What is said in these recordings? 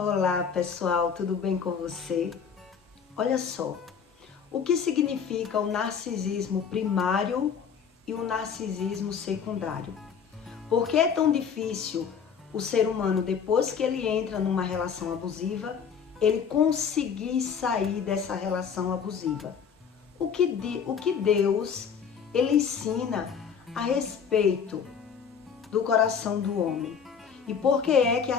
Olá pessoal, tudo bem com você? Olha só, o que significa o narcisismo primário e o narcisismo secundário? Por que é tão difícil o ser humano, depois que ele entra numa relação abusiva, ele conseguir sair dessa relação abusiva? O que Deus ele ensina a respeito do coração do homem? E por que é que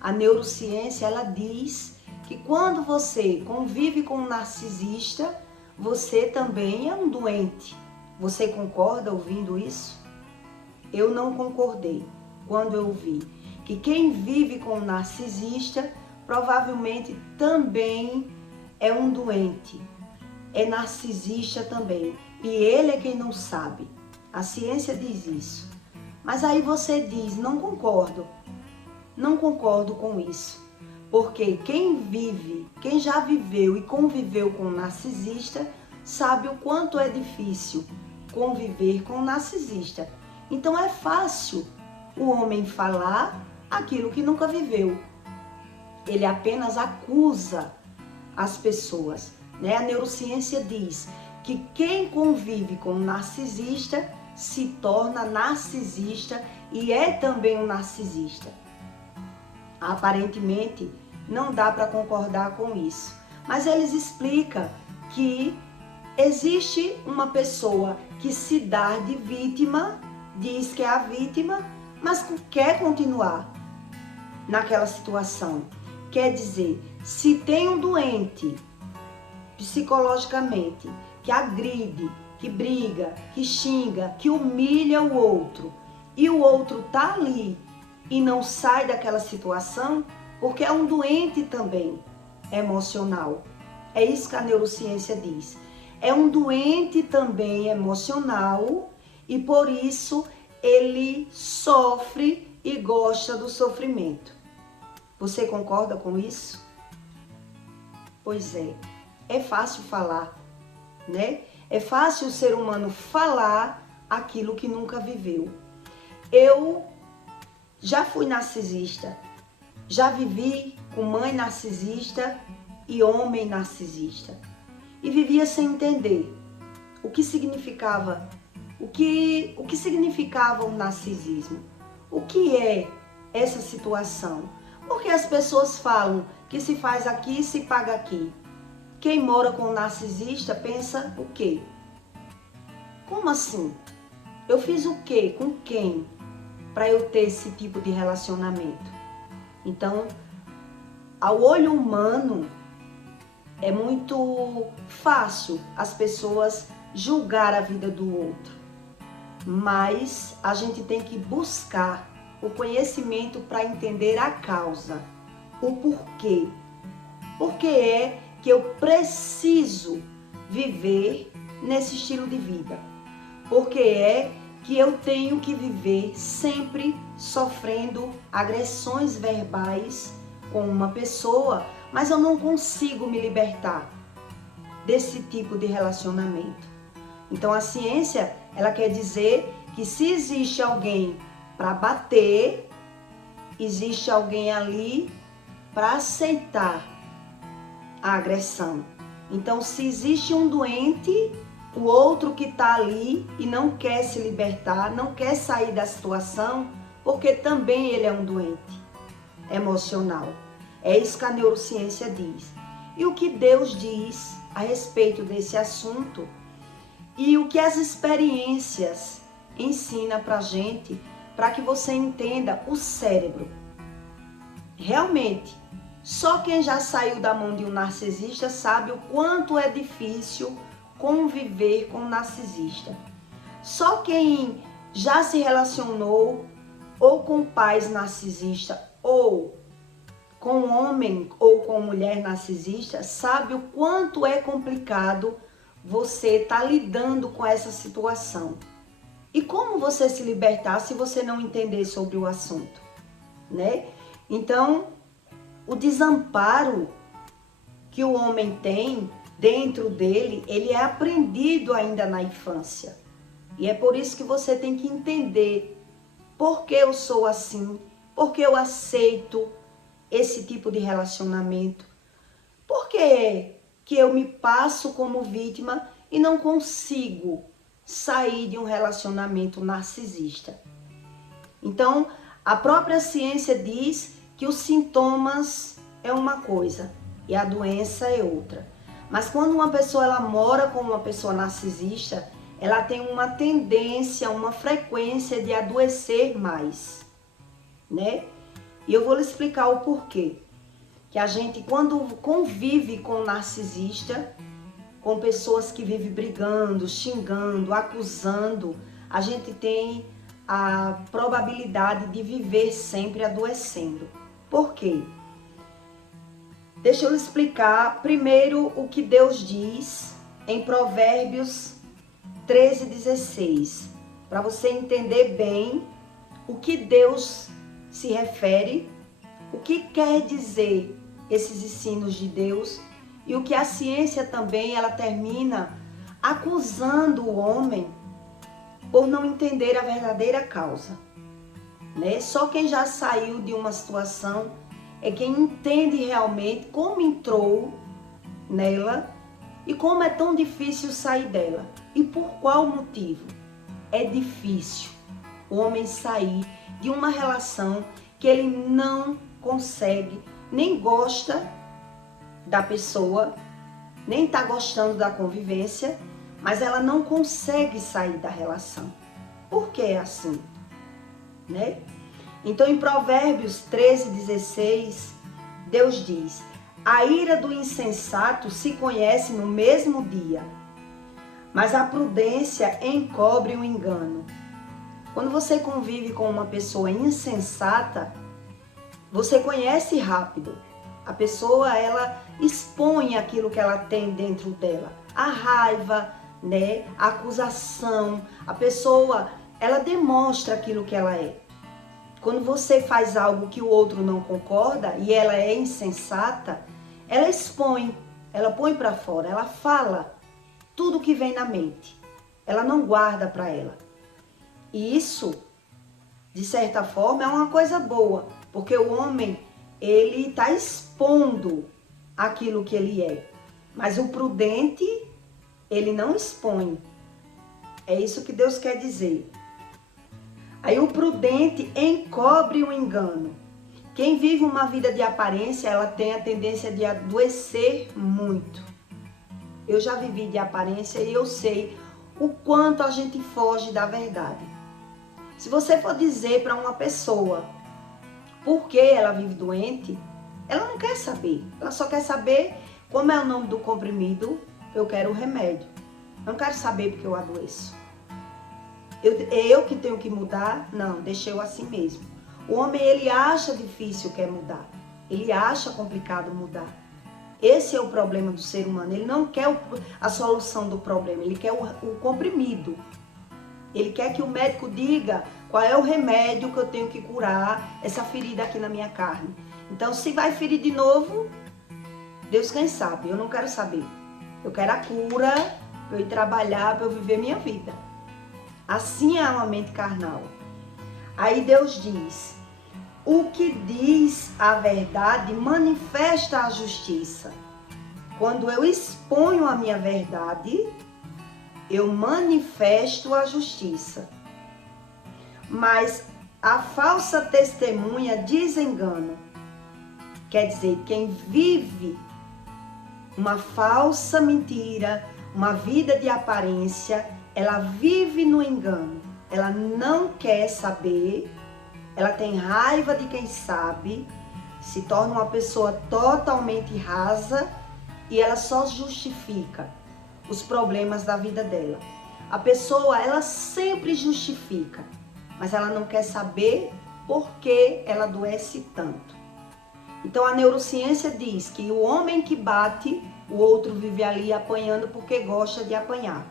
a neurociência, ela diz que quando você convive com um narcisista, você também é um doente. Você concorda ouvindo isso? Eu não concordei quando eu ouvi que quem vive com um narcisista provavelmente também é um doente, é narcisista também. E ele é quem não sabe. A ciência diz isso. Mas aí você diz, não concordo com isso. Porque quem já viveu e conviveu com um narcisista, sabe o quanto é difícil conviver com um narcisista. Então é fácil o homem falar aquilo que nunca viveu. Ele apenas acusa as pessoas, né? A neurociência diz que quem convive com um narcisista se torna narcisista e é também um narcisista. Aparentemente, não dá para concordar com isso. Mas eles explicam que existe uma pessoa que se dá de vítima, diz que é a vítima, mas quer continuar naquela situação. Quer dizer, se tem um doente psicologicamente que agride, que briga, que xinga, que humilha o outro, e o outro tá ali e não sai daquela situação, porque é um doente também emocional. É isso que a neurociência diz. É um doente também emocional e por isso ele sofre e gosta do sofrimento. Você concorda com isso? Pois é fácil falar, né? É fácil o ser humano falar aquilo que nunca viveu. Eu já fui narcisista, já vivi com mãe narcisista e homem narcisista. E vivia sem entender o que significava, o que significava o narcisismo. O que é essa situação? Porque as pessoas falam que se faz aqui, se paga aqui. Quem mora com um narcisista pensa o quê? Como assim? Eu fiz o quê? Com quem? Para eu ter esse tipo de relacionamento. Então, ao olho humano, é muito fácil as pessoas julgar a vida do outro. Mas a gente tem que buscar o conhecimento para entender a causa, o porquê. Por que é que eu preciso viver nesse estilo de vida? Por que é que eu tenho que viver sempre sofrendo agressões verbais com uma pessoa, mas eu não consigo me libertar desse tipo de relacionamento? Então a ciência, ela quer dizer que se existe alguém para bater, existe alguém ali para aceitar a agressão. Então se existe um doente, o outro que está ali e não quer se libertar, não quer sair da situação, porque também ele é um doente emocional. É isso que a neurociência diz. E o que Deus diz a respeito desse assunto e o que as experiências ensinam pra gente, para que você entenda o cérebro. Realmente, só quem já saiu da mão de um narcisista sabe o quanto é difícil conviver com um narcisista. Só quem já se relacionou ou com pais narcisistas ou com homem ou com mulher narcisista sabe o quanto é complicado você estar lidando com essa situação. E como você se libertar se você não entender sobre o assunto, né? Então, o desamparo que o homem tem dentro dele, ele é aprendido ainda na infância. E é por isso que você tem que entender por que eu sou assim, por que eu aceito esse tipo de relacionamento? Por que que eu me passo como vítima e não consigo sair de um relacionamento narcisista? Então, a própria ciência diz que os sintomas é uma coisa e a doença é outra. Mas quando uma pessoa ela mora com uma pessoa narcisista, ela tem uma tendência, uma frequência de adoecer mais, né? E eu vou lhe explicar o porquê. Que a gente, quando convive com um narcisista, com pessoas que vivem brigando, xingando, acusando, a gente tem a probabilidade de viver sempre adoecendo. Por quê? Deixa eu lhe explicar primeiro o que Deus diz em Provérbios 13:16, para você entender bem o que Deus se refere, o que quer dizer esses ensinos de Deus e o que a ciência também ela termina acusando o homem por não entender a verdadeira causa, né? Só quem já saiu de uma situação é quem entende realmente como entrou nela e como é tão difícil sair dela e por qual motivo é difícil o homem sair de uma relação que ele não consegue, nem gosta da pessoa, nem tá gostando da convivência, mas ela não consegue sair da relação. Por que é assim? Né? Então em Provérbios 13:16, Deus diz: a ira do insensato se conhece no mesmo dia, mas a prudência encobre o engano. Quando você convive com uma pessoa insensata, você conhece rápido. A pessoa, ela expõe aquilo que ela tem dentro dela. A raiva, né? A acusação. A pessoa, ela demonstra aquilo que ela é. Quando você faz algo que o outro não concorda e ela é insensata, ela expõe, ela põe para fora, ela fala tudo que vem na mente. Ela não guarda para ela. E isso, de certa forma, é uma coisa boa, porque o homem, ele está expondo aquilo que ele é. Mas o prudente, ele não expõe. É isso que Deus quer dizer. Aí o prudente encobre o engano. Quem vive uma vida de aparência, ela tem a tendência de adoecer muito. Eu já vivi de aparência e eu sei o quanto a gente foge da verdade. Se você for dizer para uma pessoa por que ela vive doente, ela não quer saber. Ela só quer saber como é o nome do comprimido, eu quero o remédio. Eu não quero saber porque eu adoeço. É eu que tenho que mudar? Não, deixa eu assim mesmo. O homem, ele acha difícil quer mudar. Ele acha complicado mudar. Esse é o problema do ser humano. Ele não quer a solução do problema, ele quer o comprimido. Ele quer que o médico diga qual é o remédio que eu tenho que curar essa ferida aqui na minha carne. Então, se vai ferir de novo, Deus quem sabe, eu não quero saber. Eu quero a cura, para eu ir trabalhar, para eu viver minha vida. Assim é uma mente carnal. Aí Deus diz: o que diz a verdade manifesta a justiça. Quando eu exponho a minha verdade, eu manifesto a justiça. Mas a falsa testemunha desengana. Quer dizer, quem vive uma falsa mentira, uma vida de aparência, ela vive no engano. Ela não quer saber, ela tem raiva de quem sabe, se torna uma pessoa totalmente rasa e ela só justifica os problemas da vida dela. A pessoa, ela sempre justifica, mas ela não quer saber por que ela adoece tanto. Então a neurociência diz que o homem que bate, o outro vive ali apanhando porque gosta de apanhar.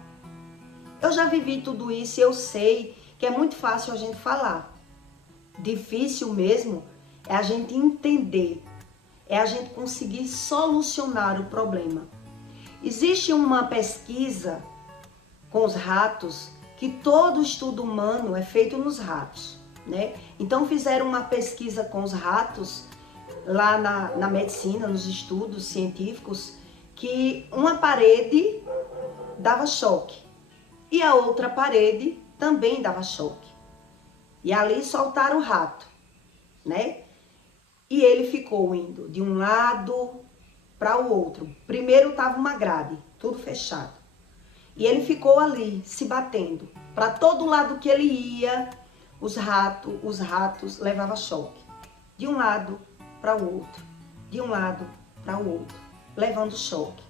Eu já vivi tudo isso e eu sei que é muito fácil a gente falar. Difícil mesmo é a gente entender, é a gente conseguir solucionar o problema. Existe uma pesquisa com os ratos, que todo estudo humano é feito nos ratos, né? Então fizeram uma pesquisa com os ratos lá na medicina, nos estudos científicos, que uma parede dava choque e a outra parede também dava choque. E ali soltaram o rato, né? E ele ficou indo de um lado para o outro. Primeiro estava uma grade, tudo fechado. E ele ficou ali, se batendo. Para todo lado que ele ia, os ratos levavam choque. De um lado para o outro, de um lado para o outro, levando choque.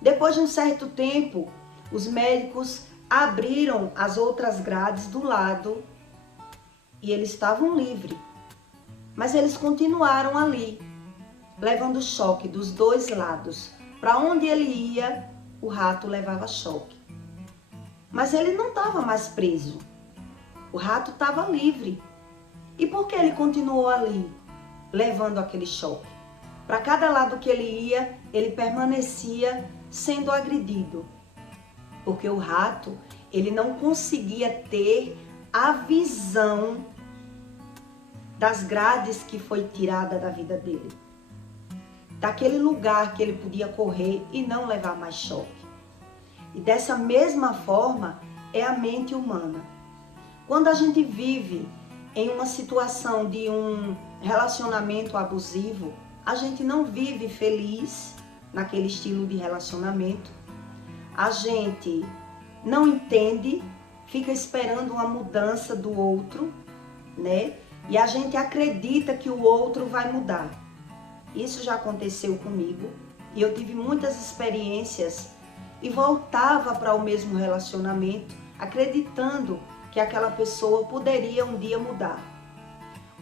Depois de um certo tempo, os médicos abriram as outras grades do lado e eles estavam livres. Mas eles continuaram ali, levando choque dos dois lados. Para onde ele ia, o rato levava choque. Mas ele não estava mais preso. O rato estava livre. E por que ele continuou ali, levando aquele choque? Para cada lado que ele ia, ele permanecia sendo agredido. Porque o rato, ele não conseguia ter a visão das grades que foi tirada da vida dele. Daquele lugar que ele podia correr e não levar mais choque. E dessa mesma forma é a mente humana. Quando a gente vive em uma situação de um relacionamento abusivo, a gente não vive feliz naquele estilo de relacionamento. A gente não entende, fica esperando uma mudança do outro, né? E a gente acredita que o outro vai mudar. Isso já aconteceu comigo e eu tive muitas experiências e voltava para o mesmo relacionamento acreditando que aquela pessoa poderia um dia mudar.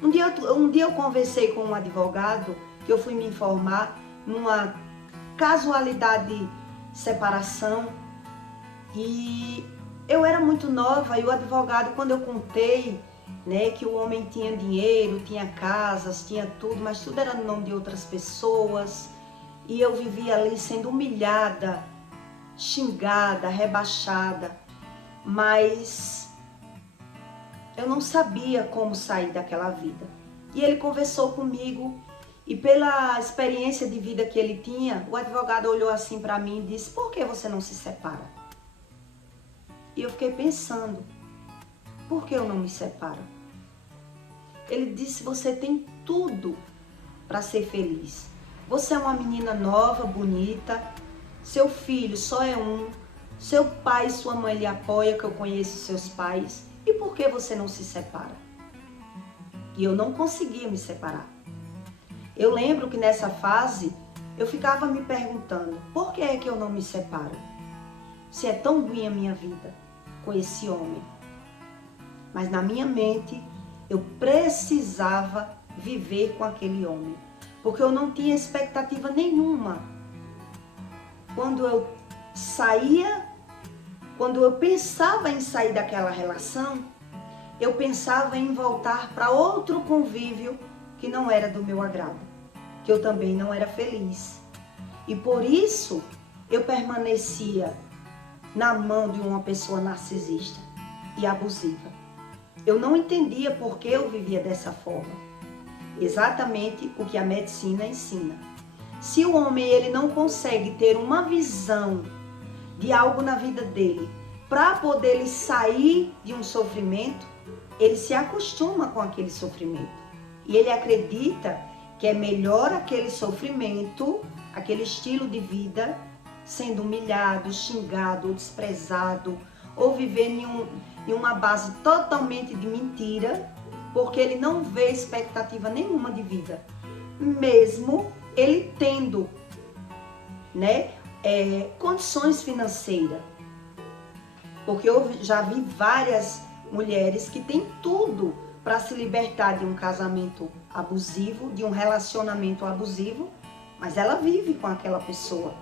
Um dia eu conversei com um advogado que eu fui me informar numa casualidade de separação e eu era muito nova e o advogado, quando eu contei, né, que o homem tinha dinheiro, tinha casas, tinha tudo, mas tudo era no nome de outras pessoas e eu vivia ali sendo humilhada, xingada, rebaixada, mas eu não sabia como sair daquela vida. E ele conversou comigo e pela experiência de vida que ele tinha, o advogado olhou assim para mim e disse: por que você não se separa? E eu fiquei pensando, por que eu não me separo? Ele disse: você tem tudo para ser feliz. Você é uma menina nova, bonita, seu filho só é um, seu pai e sua mãe lhe apoiam, que eu conheço seus pais. E por que você não se separa? E eu não conseguia me separar. Eu lembro que nessa fase eu ficava me perguntando, por que é que eu não me separo? Se é tão ruim a minha vida com esse homem. Mas na minha mente eu precisava viver com aquele homem, porque eu não tinha expectativa nenhuma. Quando eu saía, quando eu pensava em sair daquela relação, eu pensava em voltar para outro convívio que não era do meu agrado, que eu também não era feliz. E por isso eu permanecia na mão de uma pessoa narcisista e abusiva. Eu não entendia por que eu vivia dessa forma. Exatamente o que a medicina ensina. Se o homem ele não consegue ter uma visão de algo na vida dele para poder ele sair de um sofrimento, ele se acostuma com aquele sofrimento. E ele acredita que é melhor aquele sofrimento, aquele estilo de vida, sendo humilhado, xingado ou desprezado, ou viver em uma base totalmente de mentira, porque ele não vê expectativa nenhuma de vida, mesmo ele tendo, né, condições financeiras. Porque eu já vi várias mulheres que têm tudo para se libertar de um casamento abusivo, de um relacionamento abusivo, mas ela vive com aquela pessoa.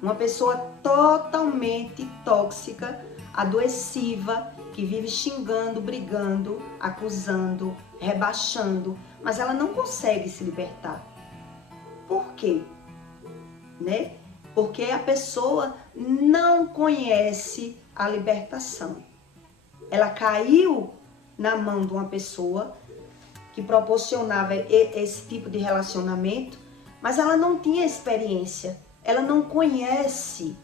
Uma pessoa totalmente tóxica, adoeciva, que vive xingando, brigando, acusando, rebaixando, mas ela não consegue se libertar. Por quê? Né? Porque a pessoa não conhece a libertação. Ela caiu na mão de uma pessoa que proporcionava esse tipo de relacionamento, mas ela não tinha experiência, ela não conhece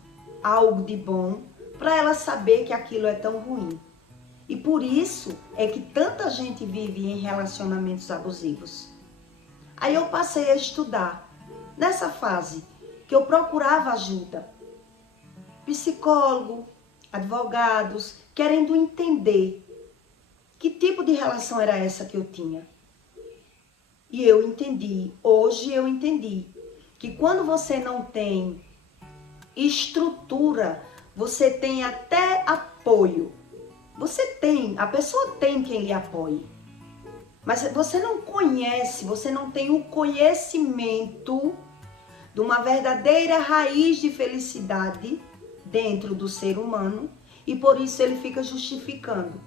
algo de bom para ela saber que aquilo é tão ruim. E por isso é que tanta gente vive em relacionamentos abusivos. Aí eu passei a estudar. Nessa fase que eu procurava ajuda, psicólogo, advogados, querendo entender que tipo de relação era essa que eu tinha. E eu entendi, hoje eu entendi, que quando você não tem estrutura, você tem até apoio. Você tem, a pessoa tem quem lhe apoie. Mas você não conhece, você não tem o conhecimento de uma verdadeira raiz de felicidade dentro do ser humano, e por isso ele fica justificando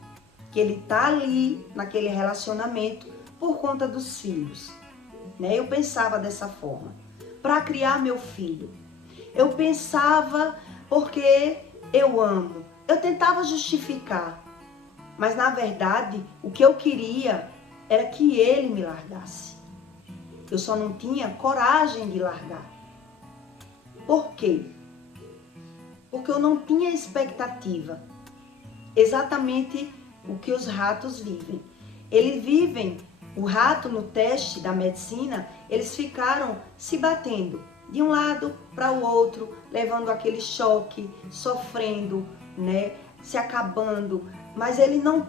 que ele está ali naquele relacionamento por conta dos filhos. Né? Eu pensava dessa forma, para criar meu filho. Eu pensava porque eu amo. Eu tentava justificar, mas na verdade o que eu queria era que ele me largasse. Eu só não tinha coragem de largar. Por quê? Porque eu não tinha expectativa. Exatamente o que os ratos vivem. Eles vivem, o rato no teste da medicina, eles ficaram se batendo de um lado para o outro, levando aquele choque, sofrendo, né, se acabando, mas ele não,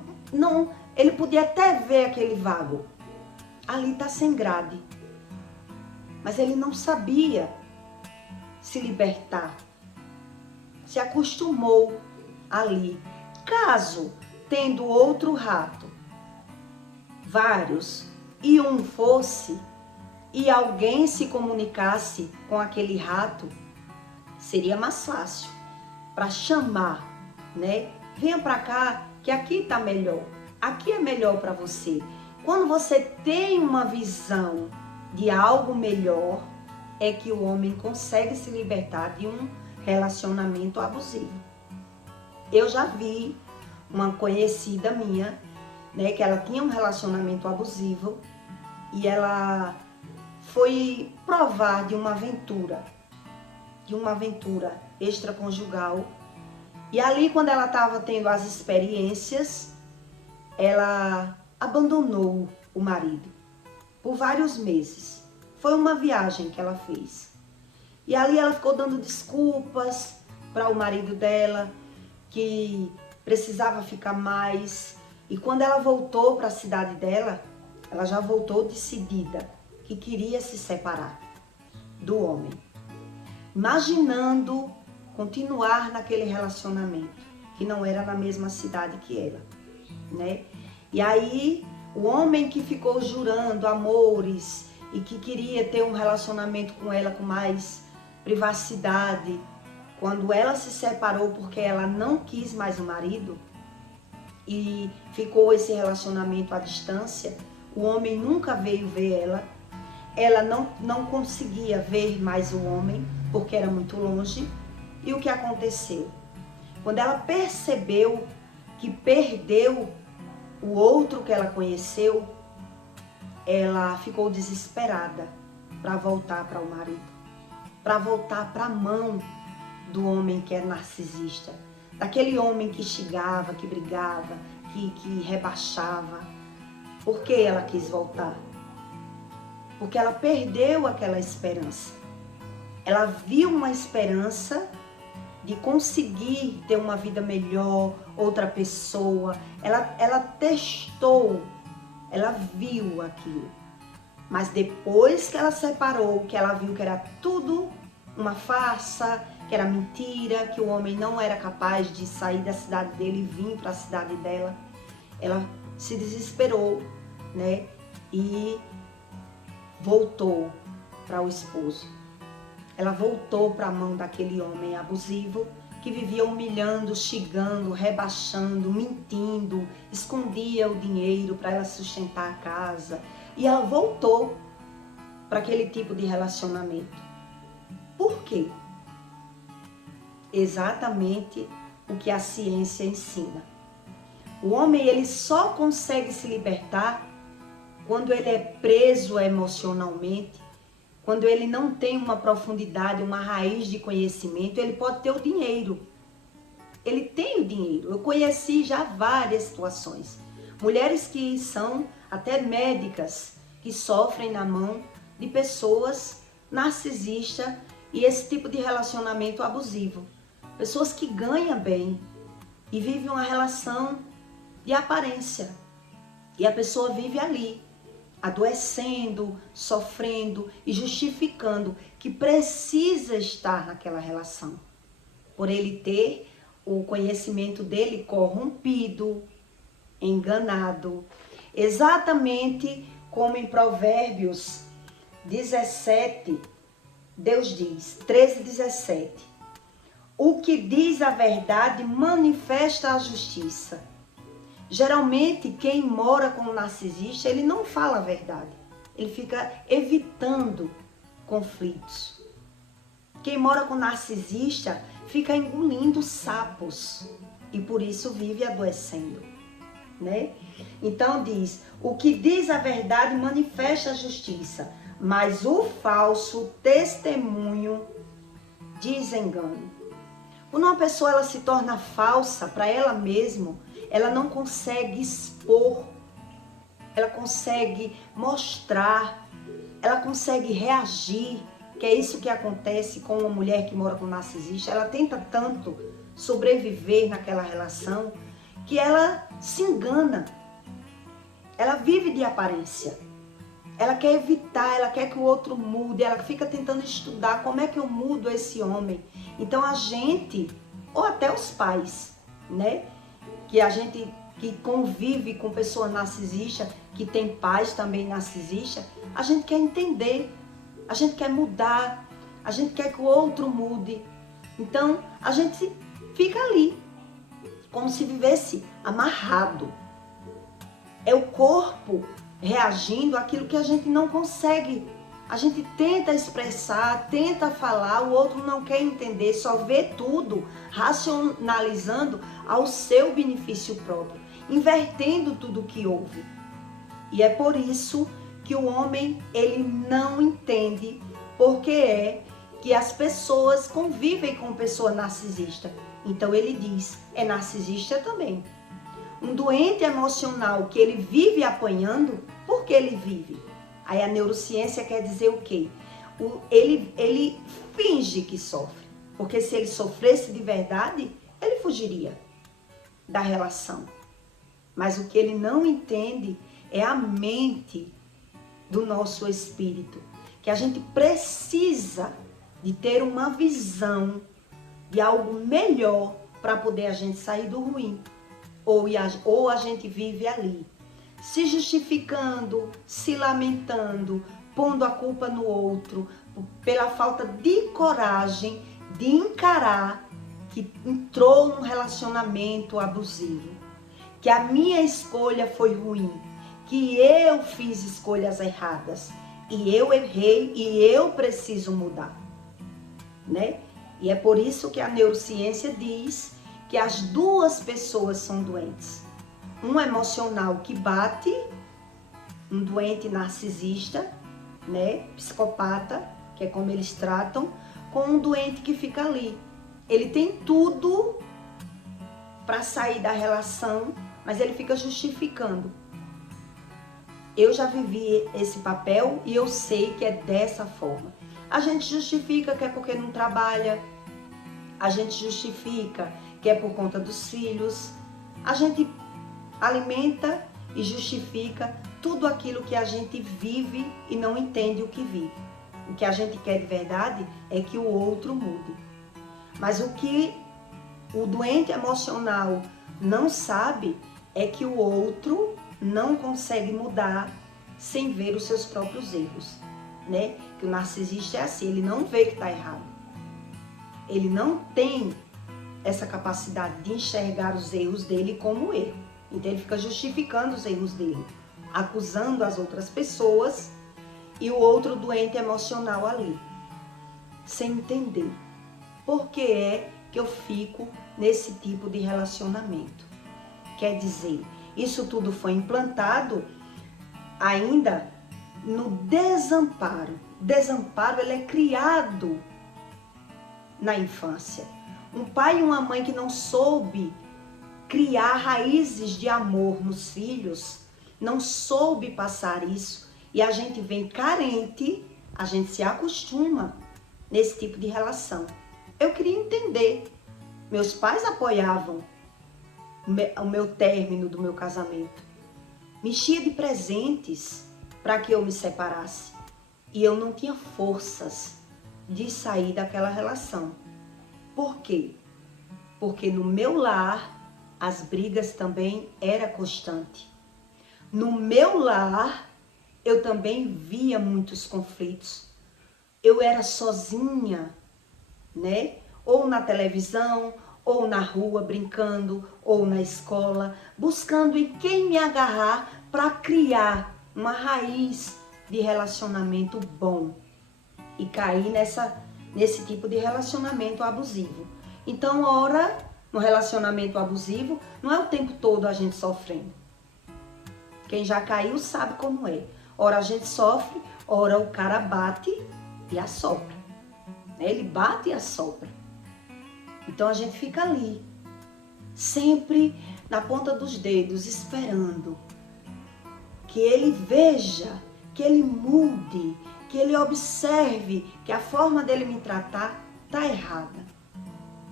ele podia até ver aquele vago. Ali está sem grade. Mas ele não sabia se libertar. Se acostumou ali. Caso, tendo outro rato, vários, e um fosse, e alguém se comunicasse com aquele rato, seria mais fácil para chamar, né? Venha para cá, que aqui tá melhor. Aqui é melhor para você. Quando você tem uma visão de algo melhor, é que o homem consegue se libertar de um relacionamento abusivo. Eu já vi uma conhecida minha, né, que ela tinha um relacionamento abusivo e ela foi provar de uma aventura extraconjugal. E ali, quando ela estava tendo as experiências, ela abandonou o marido por vários meses. Foi uma viagem que ela fez. E ali ela ficou dando desculpas para o marido dela, que precisava ficar mais. E quando ela voltou para a cidade dela, ela já voltou decidida, que queria se separar do homem, imaginando continuar naquele relacionamento, que não era na mesma cidade que ela, né? E aí, o homem que ficou jurando amores e que queria ter um relacionamento com ela com mais privacidade, quando ela se separou porque ela não quis mais o marido e ficou esse relacionamento à distância, o homem nunca veio ver ela não conseguia ver mais o homem porque era muito longe. E o que aconteceu? Quando ela percebeu que perdeu o outro que ela conheceu, ela ficou desesperada para voltar para o marido, para voltar para a mão do homem que é narcisista, daquele homem que xingava, que brigava, que rebaixava. Por que ela quis voltar? Porque ela perdeu aquela esperança. Ela viu uma esperança de conseguir ter uma vida melhor, outra pessoa. Ela testou, ela viu aquilo. Mas depois que ela separou, que ela viu que era tudo uma farsa, que era mentira, que o homem não era capaz de sair da cidade dele e vir para a cidade dela, ela se desesperou, né? E voltou para o esposo. Ela voltou para a mão daquele homem abusivo que vivia humilhando, xingando, rebaixando, mentindo, escondia o dinheiro para ela sustentar a casa. E ela voltou para aquele tipo de relacionamento. Por quê? Exatamente o que a ciência ensina. O homem, ele só consegue se libertar quando ele é preso emocionalmente, quando ele não tem uma profundidade, uma raiz de conhecimento, ele pode ter o dinheiro. Ele tem o dinheiro. Eu conheci já várias situações. Mulheres que são até médicas, que sofrem na mão de pessoas narcisistas e esse tipo de relacionamento abusivo. Pessoas que ganham bem e vivem uma relação de aparência. E a pessoa vive ali, adoecendo, sofrendo e justificando que precisa estar naquela relação. Por ele ter o conhecimento dele corrompido, enganado. Exatamente como em Provérbios 17, Deus diz, 13, 17. O que diz a verdade manifesta a justiça. Geralmente, quem mora com um narcisista, ele não fala a verdade. Ele fica evitando conflitos. Quem mora com um narcisista fica engolindo sapos e por isso vive adoecendo, né? Então diz, o que diz a verdade manifesta a justiça, mas o falso testemunho diz engano. Quando uma pessoa ela se torna falsa para ela mesma, ela não consegue expor, ela consegue mostrar, ela consegue reagir, que é isso que acontece com uma mulher que mora com um narcisista. Ela tenta tanto sobreviver naquela relação que ela se engana, ela vive de aparência, ela quer evitar, ela quer que o outro mude, ela fica tentando estudar como é que eu mudo esse homem. Então a gente, ou até os pais, né? Que a gente que convive com pessoas narcisistas, que tem pais também narcisistas, a gente quer entender, a gente quer mudar, a gente quer que o outro mude. Então a gente fica ali, como se vivesse amarrado. É o corpo reagindo àquilo que a gente não consegue. A gente tenta expressar, tenta falar, o outro não quer entender, só vê tudo racionalizando ao seu benefício próprio, invertendo tudo o que houve. E é por isso que o homem, ele não entende porque é que as pessoas convivem com pessoa narcisista. Então ele diz, é narcisista também. Um doente emocional que ele vive apanhando, por que ele vive? Aí a neurociência quer dizer o quê? Ele finge que sofre. Porque se ele sofresse de verdade, ele fugiria da relação. Mas o que ele não entende é a mente do nosso espírito. Que a gente precisa de ter uma visão de algo melhor para poder a gente sair do ruim. Ou a gente vive ali, se justificando, se lamentando, pondo a culpa no outro, pela falta de coragem de encarar que entrou num relacionamento abusivo, que a minha escolha foi ruim, que eu fiz escolhas erradas, e eu errei e eu preciso mudar, né? E é por isso que a neurociência diz que as duas pessoas são doentes. Um emocional que bate, um doente narcisista, né, psicopata, que é como eles tratam, com um doente que fica ali. Ele tem tudo para sair da relação, mas ele fica justificando. Eu já vivi esse papel e eu sei que é dessa forma. A gente justifica que é porque não trabalha, a gente justifica que é por conta dos filhos, a gente alimenta e justifica tudo aquilo que a gente vive e não entende o que vive. O que a gente quer de verdade é que o outro mude. Mas o que o doente emocional não sabe é que o outro não consegue mudar sem ver os seus próprios erros, né? Que o narcisista é assim, ele não vê que está errado. Ele não tem essa capacidade de enxergar os erros dele como erro. Então ele fica justificando os erros dele, acusando as outras pessoas e o outro doente emocional ali, sem entender por que é que eu fico nesse tipo de relacionamento. Quer dizer, isso tudo foi implantado ainda no desamparo. Desamparo, ele é criado na infância. Um pai e uma mãe que não soube criar raízes de amor nos filhos, não soube passar isso, e a gente vem carente, a gente se acostuma nesse tipo de relação. Eu queria entender. Meus pais apoiavam o meu término do meu casamento. Me enchia de presentes para que eu me separasse. E eu não tinha forças de sair daquela relação. Por quê? Porque no meu lar as brigas também eram constantes. No meu lar eu também via muitos conflitos. Eu era sozinha, né? Ou na televisão, ou na rua brincando, ou na escola, buscando em quem me agarrar para criar uma raiz de relacionamento bom e cair nesse tipo de relacionamento abusivo. Então, ora, no relacionamento abusivo, não é o tempo todo a gente sofrendo. Quem já caiu sabe como é. Ora a gente sofre, ora o cara bate e assopra. Ele bate e assopra. Então a gente fica ali, sempre na ponta dos dedos, esperando que ele veja, que ele mude, que ele observe que a forma dele me tratar está errada.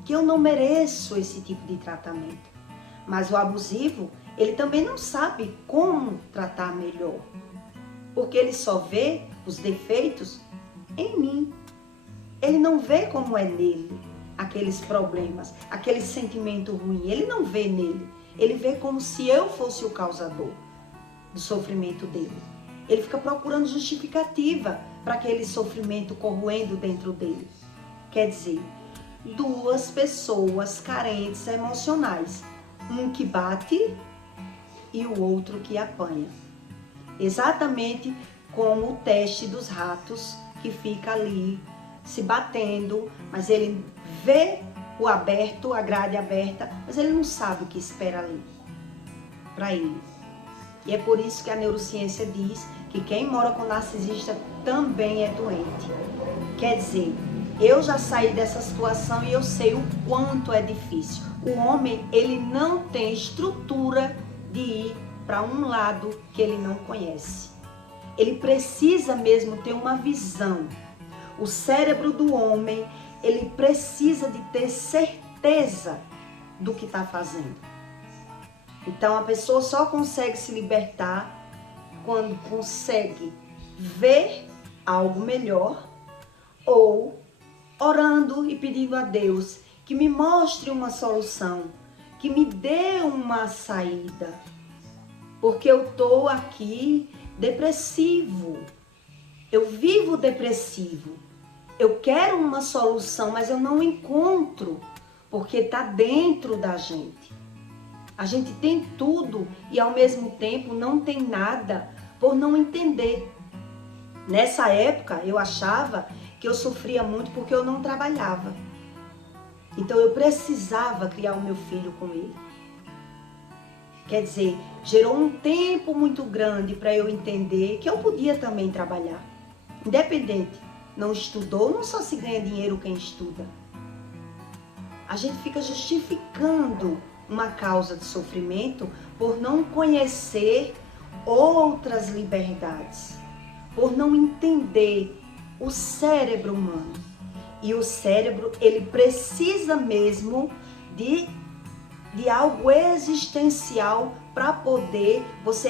Que eu não mereço esse tipo de tratamento. Mas o abusivo, ele também não sabe como tratar melhor. Porque ele só vê os defeitos em mim. Ele não vê como é nele aqueles problemas, aquele sentimento ruim. Ele não vê nele. Ele vê como se eu fosse o causador do sofrimento dele. Ele fica procurando justificativa para aquele sofrimento corroendo dentro dele. Quer dizer, duas pessoas carentes emocionais. Um que bate e o outro que apanha. Exatamente como o teste dos ratos que fica ali se batendo, mas ele vê o aberto, a grade aberta, mas ele não sabe o que espera ali para ele. E é por isso que a neurociência diz que quem mora com narcisista também é doente. Quer dizer, eu já saí dessa situação e eu sei o quanto é difícil. O homem, ele não tem estrutura de ir para um lado que ele não conhece. Ele precisa mesmo ter uma visão. O cérebro do homem, ele precisa de ter certeza do que está fazendo. Então a pessoa só consegue se libertar quando consegue ver algo melhor ou orando e pedindo a Deus que me mostre uma solução, que me dê uma saída, porque eu estou aqui depressivo, eu vivo depressivo, eu quero uma solução, mas eu não encontro, porque está dentro da gente. A gente tem tudo e ao mesmo tempo não tem nada por não entender. Nessa época eu achava que eu sofria muito porque eu não trabalhava. Então eu precisava criar o meu filho com ele. Quer dizer, gerou um tempo muito grande para eu entender que eu podia também trabalhar. Independente, não estudou, não só se ganha dinheiro quem estuda. A gente fica justificando uma causa de sofrimento por não conhecer outras liberdades, por não entender o cérebro humano. E o cérebro, ele precisa mesmo de algo existencial para poder você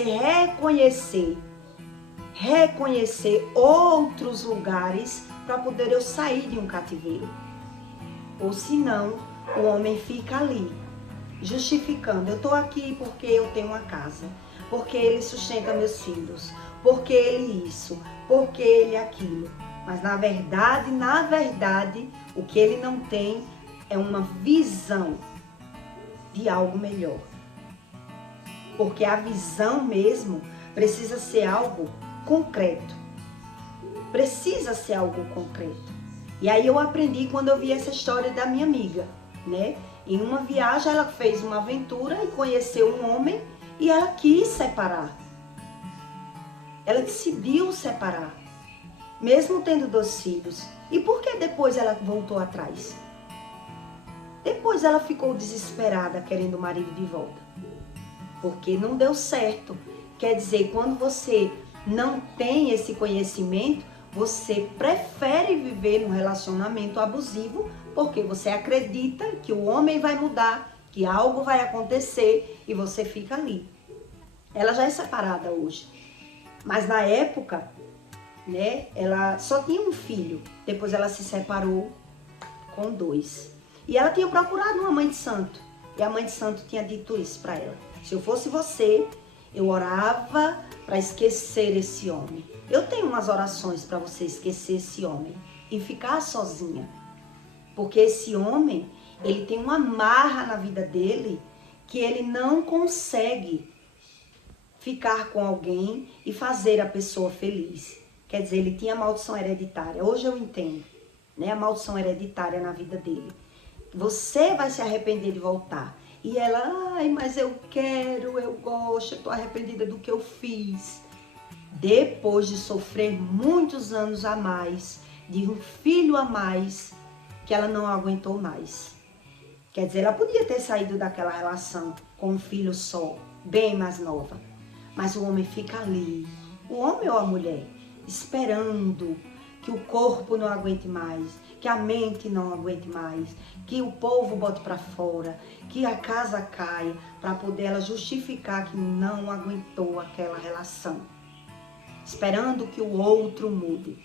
reconhecer outros lugares para poder eu sair de um cativeiro. Ou senão, o homem fica ali, justificando. Eu estou aqui porque eu tenho uma casa, porque ele sustenta meus filhos, porque ele isso, porque ele aquilo. Mas na verdade, o que ele não tem é uma visão de algo melhor. Porque a visão mesmo precisa ser algo concreto. Precisa ser algo concreto. E aí eu aprendi quando eu vi essa história da minha amiga, né? Em uma viagem ela fez uma aventura e conheceu um homem e ela quis separar. Ela decidiu separar, mesmo tendo 2 filhos. E por que depois ela voltou atrás? Depois ela ficou desesperada, querendo o marido de volta. Porque não deu certo. Quer dizer, quando você não tem esse conhecimento, você prefere viver num relacionamento abusivo porque você acredita que o homem vai mudar, que algo vai acontecer e você fica ali. Ela já é separada hoje. Mas na época, né, ela só tinha um filho. Depois ela se separou com 2. E ela tinha procurado uma mãe de santo. E a mãe de santo tinha dito isso para ela. Se eu fosse você, eu orava para esquecer esse homem. Eu tenho umas orações para você esquecer esse homem e ficar sozinha. Porque esse homem, ele tem uma marra na vida dele que ele não consegue ficar com alguém e fazer a pessoa feliz. Quer dizer, ele tinha maldição hereditária. Hoje eu entendo, né? A maldição hereditária na vida dele. Você vai se arrepender de voltar. E ela, ai, mas eu quero, eu gosto, eu tô arrependida do que eu fiz. Depois de sofrer muitos anos a mais, de um filho a mais, que ela não aguentou mais. Quer dizer, ela podia ter saído daquela relação com um filho só, bem mais nova. Mas o homem fica ali, o homem ou a mulher, esperando que o corpo não aguente mais, que a mente não aguente mais, que o povo bote para fora, que a casa caia, para poder ela justificar que não aguentou aquela relação. Esperando que o outro mude.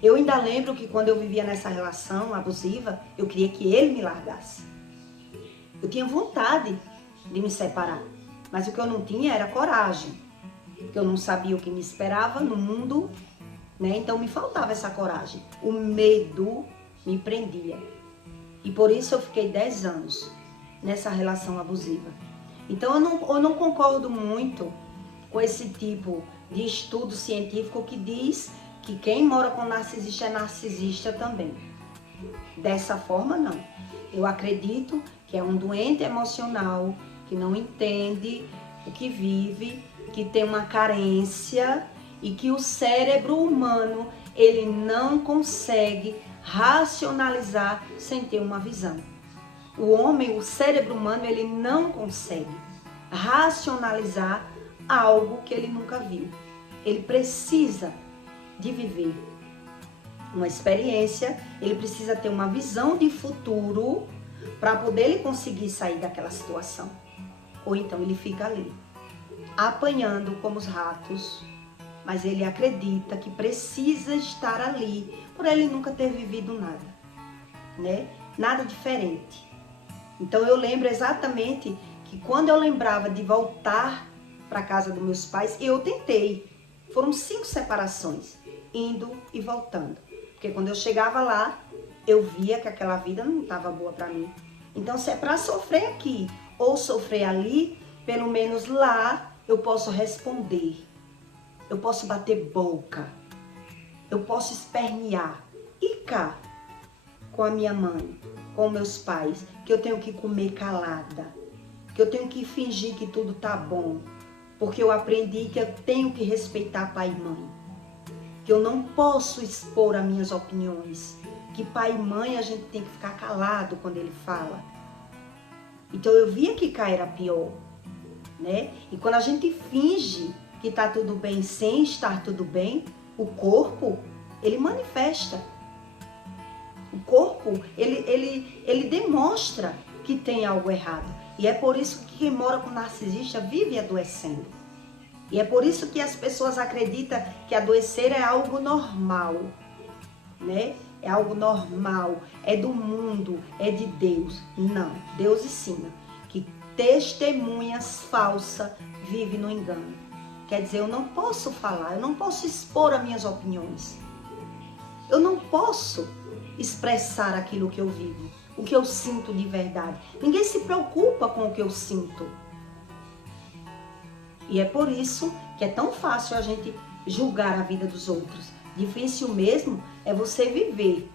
Eu ainda lembro que quando eu vivia nessa relação abusiva, eu queria que ele me largasse. Eu tinha vontade de me separar, mas o que eu não tinha era coragem, porque eu não sabia o que me esperava no mundo, né? Então me faltava essa coragem. O medo me prendia. E por isso eu fiquei 10 anos nessa relação abusiva. Então eu não concordo muito com esse tipo de estudo científico que diz que quem mora com narcisista é narcisista também. Dessa forma, não. Eu acredito que é um doente emocional, que não entende o que vive, que tem uma carência e que o cérebro humano, ele não consegue racionalizar sem ter uma visão. O homem, o cérebro humano, ele não consegue racionalizar algo que ele nunca viu. Ele precisa de viver uma experiência, ele precisa ter uma visão de futuro para poder ele conseguir sair daquela situação. Ou então ele fica ali, apanhando como os ratos, mas ele acredita que precisa estar ali, por ele nunca ter vivido nada, né? Nada diferente. Então eu lembro exatamente que quando eu lembrava de voltar para a casa dos meus pais, eu tentei. Foram 5 separações, indo e voltando. Porque quando eu chegava lá, eu via que aquela vida não estava boa para mim. Então, se é para sofrer aqui ou sofrer ali, pelo menos lá eu posso responder. Eu posso bater boca. Eu posso espernear. E cá, com a minha mãe, com meus pais, que eu tenho que comer calada. Que eu tenho que fingir que tudo tá bom. Porque eu aprendi que eu tenho que respeitar pai e mãe. Que eu não posso expor as minhas opiniões. Que pai e mãe a gente tem que ficar calado quando ele fala. Então eu via que cá era pior, né? E quando a gente finge que tá tudo bem sem estar tudo bem, o corpo, ele manifesta. O corpo, ele demonstra que tem algo errado. E é por isso que quem mora com narcisista vive adoecendo. E é por isso que as pessoas acreditam que adoecer é algo normal, né? É algo normal, é do mundo, é de Deus. Não, Deus ensina que testemunhas falsas vivem no engano. Quer dizer, eu não posso falar, eu não posso expor as minhas opiniões. Eu não posso expressar aquilo que eu vivo, o que eu sinto de verdade. Ninguém se preocupa com o que eu sinto. E é por isso que é tão fácil a gente julgar a vida dos outros. Difícil mesmo é você viver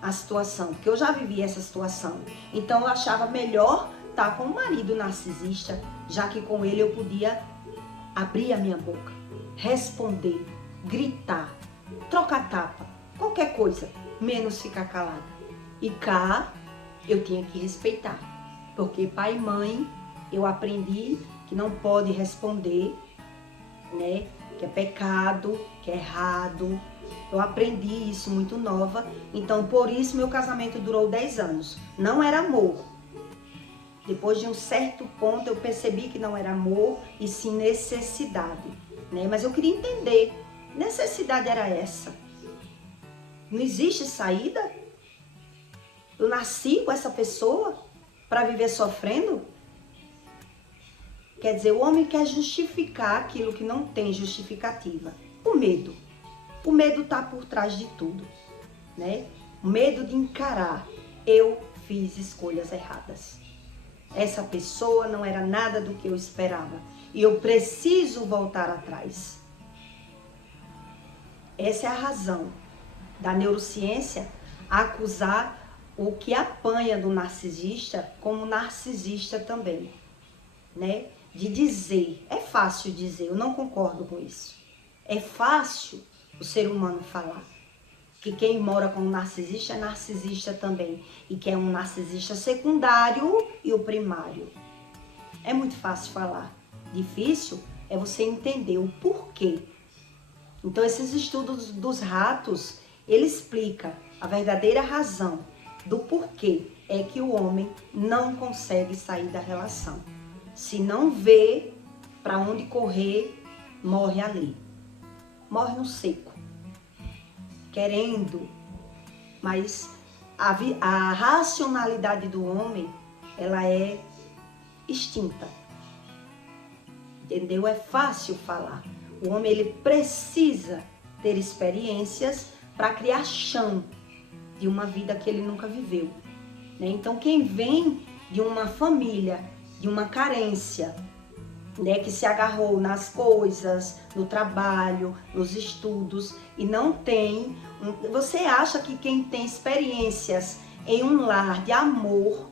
a situação, porque eu já vivi essa situação. Então eu achava melhor estar com um marido narcisista, já que com ele eu podia abrir a minha boca. responder, gritar, trocar tapa, qualquer coisa, menos ficar calada. E cá eu tinha que respeitar, porque pai e mãe eu aprendi que não pode responder, né? Que é pecado, que é errado. Eu aprendi isso muito nova, então por isso meu casamento durou 10 anos. Não era amor. Depois de um certo ponto eu percebi que não era amor e sim necessidade, né? Mas eu queria entender, necessidade era essa? Não existe saída? Eu nasci com essa pessoa para viver sofrendo? Quer dizer, o homem quer justificar aquilo que não tem justificativa. O medo. O medo está por trás de tudo, né? O medo de encarar. Eu fiz escolhas erradas. Essa pessoa não era nada do que eu esperava. E eu preciso voltar atrás. Essa é a razão da neurociência acusar o que apanha do narcisista como narcisista também, né? De dizer, é fácil dizer, eu não concordo com isso. É fácil o ser humano falar que quem mora com um narcisista é narcisista também e que é um narcisista secundário e o primário. É muito fácil falar. Difícil é você entender o porquê. Então esses estudos dos ratos, ele explica a verdadeira razão do porquê é que o homem não consegue sair da relação. Se não vê para onde correr, morre ali. Morre no seco. Querendo. Mas a racionalidade do homem, ela é extinta. Entendeu? É fácil falar. O homem, ele precisa ter experiências para criar chão de uma vida que ele nunca viveu, né? Então, quem vem de uma família, de uma carência, né, que se agarrou nas coisas, no trabalho, nos estudos e não tem... Você acha que quem tem experiências em um lar de amor,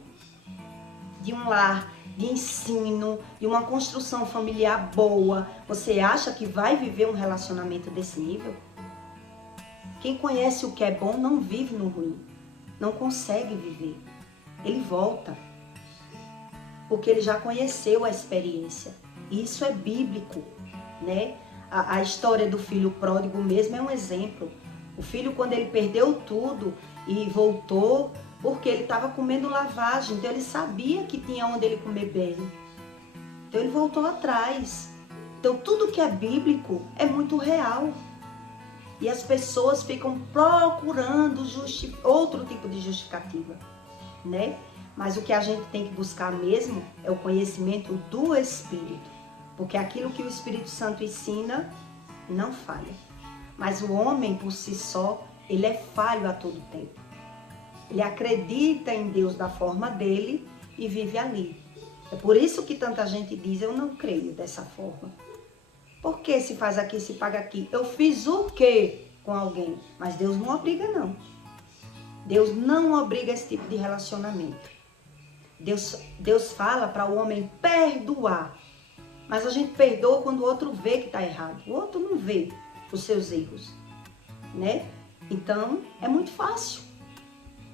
de um lar de ensino, de uma construção familiar boa, você acha que vai viver um relacionamento desse nível? Quem conhece o que é bom não vive no ruim, não consegue viver. Ele volta, porque ele já conheceu a experiência. Isso é bíblico, né? A história do filho pródigo mesmo é um exemplo. O filho, quando ele perdeu tudo e voltou, porque ele estava comendo lavagem, então ele sabia que tinha onde ele comer bem. Então ele voltou atrás. Então tudo que é bíblico é muito real. E as pessoas ficam procurando outro tipo de justificativa, né? Mas o que a gente tem que buscar mesmo é o conhecimento do Espírito. Porque aquilo que o Espírito Santo ensina não falha. Mas o homem por si só, ele é falho a todo tempo. Ele acredita em Deus da forma dele e vive ali. É por isso que tanta gente diz, eu não creio dessa forma. Por que se faz aqui, se paga aqui? Eu fiz o quê com alguém? Mas Deus não obriga, não. Deus não obriga esse tipo de relacionamento. Deus fala para o homem perdoar. Mas a gente perdoa quando o outro vê que está errado. O outro não vê os seus erros, né? Então, é muito fácil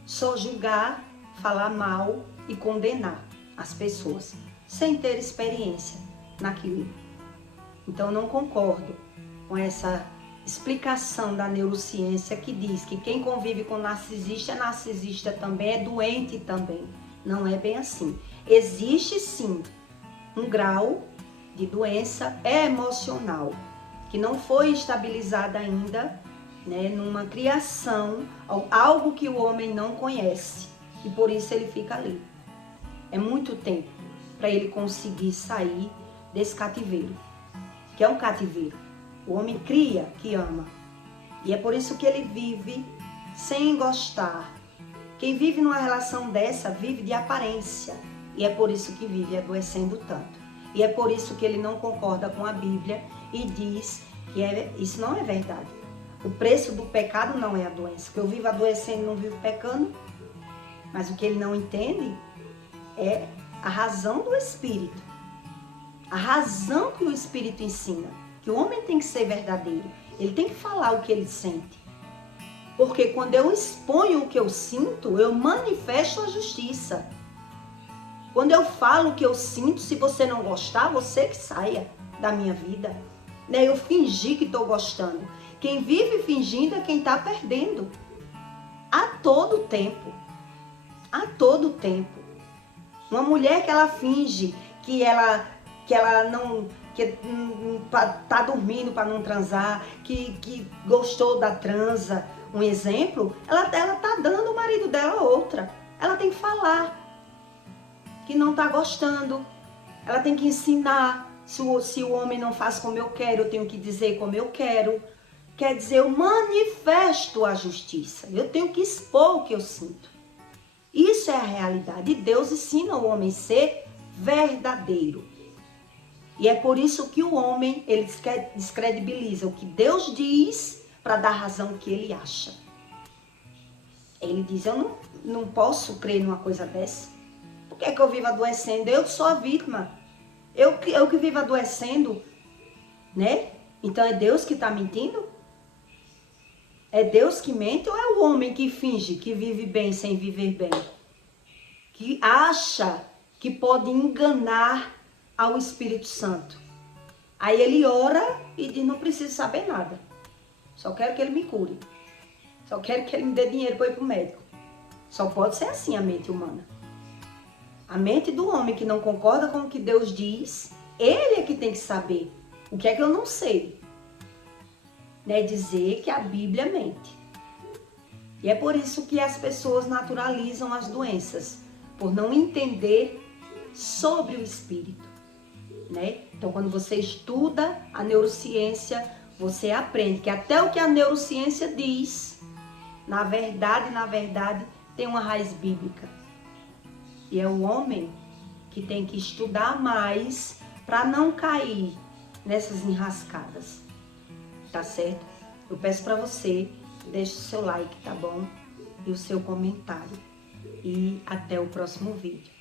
só julgar, falar mal e condenar as pessoas, sem ter experiência naquilo. Então, não concordo com essa explicação da neurociência que diz que quem convive com narcisista é narcisista também, é doente também. Não é bem assim. Existe sim um grau de doença emocional que não foi estabilizada ainda, né, numa criação, algo que o homem não conhece e por isso ele fica ali. É muito tempo para ele conseguir sair desse cativeiro, que é um cativeiro. O homem cria que ama e é por isso que ele vive sem gostar. Quem vive numa relação dessa vive de aparência e é por isso que vive adoecendo tanto. E é por isso que ele não concorda com a Bíblia e diz que isso não é verdade. O preço do pecado não é a doença. Que eu vivo adoecendo e não vivo pecando. Mas o que ele não entende é a razão do Espírito. A razão que o Espírito ensina. Que que o homem tem que ser verdadeiro. Ele tem que falar o que ele sente. Porque quando eu exponho o que eu sinto, eu manifesto a justiça. Quando eu falo o que eu sinto, se você não gostar, você que saia da minha vida. Né? Eu fingi que estou gostando. Quem vive fingindo é quem está perdendo. A todo tempo. A todo tempo. Uma mulher que ela finge que ela não... que tá dormindo para não transar, que gostou da transa, um exemplo, ela tá dando o marido dela outra. Ela tem que falar que não tá gostando. Ela tem que ensinar. Se o homem não faz como eu quero, eu tenho que dizer como eu quero. Quer dizer, eu manifesto a justiça. Eu tenho que expor o que eu sinto. Isso é a realidade. E Deus ensina o homem a ser verdadeiro. E é por isso que o homem, ele descredibiliza o que Deus diz para dar razão ao que ele acha. Ele diz, eu não posso crer numa coisa dessa. Por que é que eu vivo adoecendo? Eu sou a vítima. Eu que vivo adoecendo, né? Então é Deus que está mentindo? É Deus que mente ou é o homem que finge que vive bem sem viver bem? Que acha que pode enganar ao Espírito Santo. Aí ele ora e diz, não preciso saber nada. Só quero que ele me cure. Só quero que ele me dê dinheiro para ir para o médico. Só pode ser assim a mente humana. A mente do homem que não concorda com o que Deus diz, ele é que tem que saber. O que é que eu não sei? Né? Dizer que a Bíblia mente. E é por isso que as pessoas naturalizam as doenças. Por não entender sobre o espírito. Né? Então, quando você estuda a neurociência, você aprende que até o que a neurociência diz, na verdade, tem uma raiz bíblica. E é o homem que tem que estudar mais para não cair nessas enrascadas. Tá certo? Eu peço para você, deixe o seu like, tá bom? E o seu comentário. E até o próximo vídeo.